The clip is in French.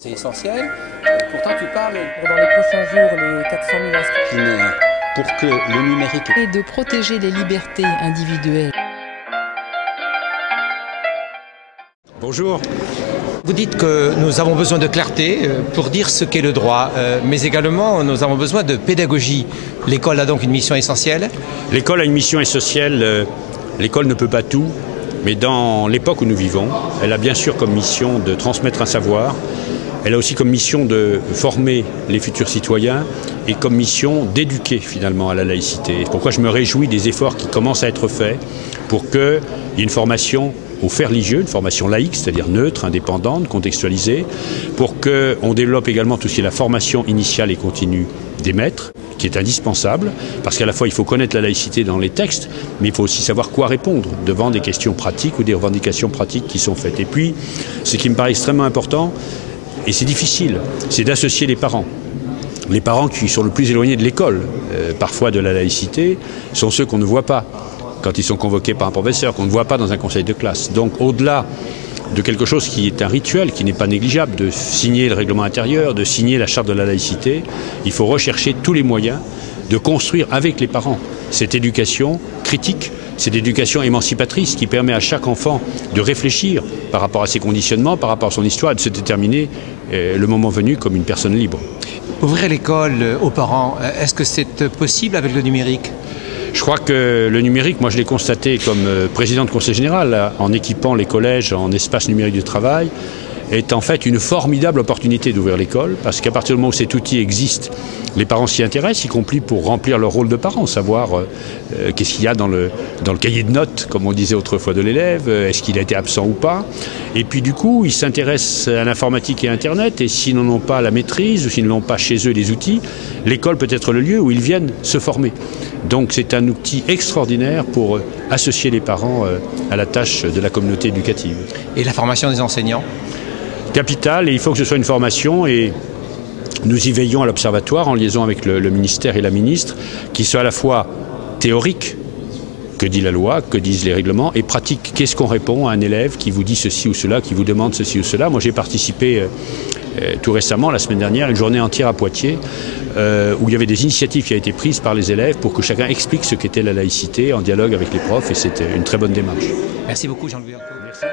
C'est essentiel. Pourtant, tu parles Dans les prochains jours, les 400 000 inscrits. pour que le numérique... Et de protéger les libertés individuelles. Bonjour. Vous dites que nous avons besoin de clarté pour dire ce qu'est le droit, mais également nous avons besoin de pédagogie. L'école a donc une mission essentielle? L'école a une mission essentielle. L'école ne peut pas tout, mais dans l'époque où nous vivons, elle a bien sûr comme mission de transmettre un savoir. Elle a aussi comme mission de former les futurs citoyens et comme mission d'éduquer finalement à la laïcité. C'est pourquoi je me réjouis des efforts qui commencent à être faits pour qu'il y ait une formation aux faits religieux, une formation laïque, c'est-à-dire neutre, indépendante, contextualisée, pour qu'on développe également tout ce qui est la formation initiale et continue des maîtres, qui est indispensable, parce qu'à la fois il faut connaître la laïcité dans les textes, mais il faut aussi savoir quoi répondre devant des questions pratiques ou des revendications pratiques qui sont faites. Et puis, ce qui me paraît extrêmement important, et c'est difficile, c'est d'associer les parents. Les parents qui sont le plus éloignés de l'école, parfois de la laïcité, sont ceux qu'on ne voit pas quand ils sont convoqués par un professeur, qu'on ne voit pas dans un conseil de classe. Donc au-delà de quelque chose qui est un rituel, qui n'est pas négligeable, de signer le règlement intérieur, de signer la charte de la laïcité, il faut rechercher tous les moyens de construire avec les parents cette éducation critique, cette éducation émancipatrice qui permet à chaque enfant de réfléchir par rapport à ses conditionnements, par rapport à son histoire, et de se déterminer le moment venu comme une personne libre. Ouvrir l'école aux parents, est-ce que c'est possible avec le numérique? Je crois que le numérique, moi je l'ai constaté comme président de conseil général, en équipant les collèges en espace numérique de travail, est en fait une formidable opportunité d'ouvrir l'école, parce qu'à partir du moment où cet outil existe, les parents s'y intéressent, y compris pour remplir leur rôle de parents, savoir qu'est-ce qu'il y a dans le cahier de notes, comme on disait autrefois de l'élève, est-ce qu'il a été absent ou pas. Et puis du coup, ils s'intéressent à l'informatique et à Internet, et s'ils n'en ont pas la maîtrise, ou s'ils n'ont pas chez eux les outils, l'école peut être le lieu où ils viennent se former. Donc c'est un outil extraordinaire pour associer les parents à la tâche de la communauté éducative. Et la formation des enseignants? Capital, et il faut que ce soit une formation, et nous y veillons à l'Observatoire en liaison avec le ministère et la ministre, qui soit à la fois théorique, que dit la loi, que disent les règlements, et pratique. Qu'est-ce qu'on répond à un élève qui vous dit ceci ou cela, qui vous demande ceci ou cela? Moi j'ai participé tout récemment, la semaine dernière, une journée entière à Poitiers, où il y avait des initiatives qui ont été prises par les élèves pour que chacun explique ce qu'était la laïcité en dialogue avec les profs, et c'était une très bonne démarche. Merci beaucoup Jean-Louis Arco. Merci.